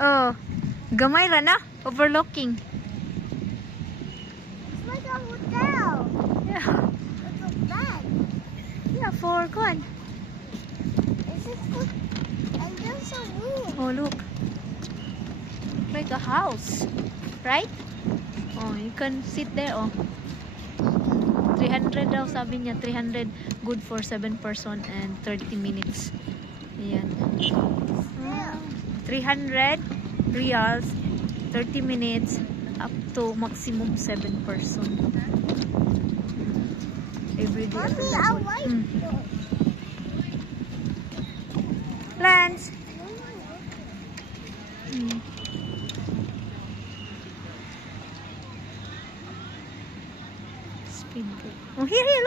Oh, gamay ra na. Overlooking. It's like a hotel. Yeah, It's a bed. yeah, for kuan. Is it good? And there's a room. Oh, look. Like a house. Right? Oh, you can sit there, oh. 300 daw sabi niya. 300 good for 7 person and 30 minutes. Ayan. Yeah. 300 reals, 30 minutes, up to maximum 7 person. Every day Mommy, I available. like those. Plants. Speedboat. Oh, here.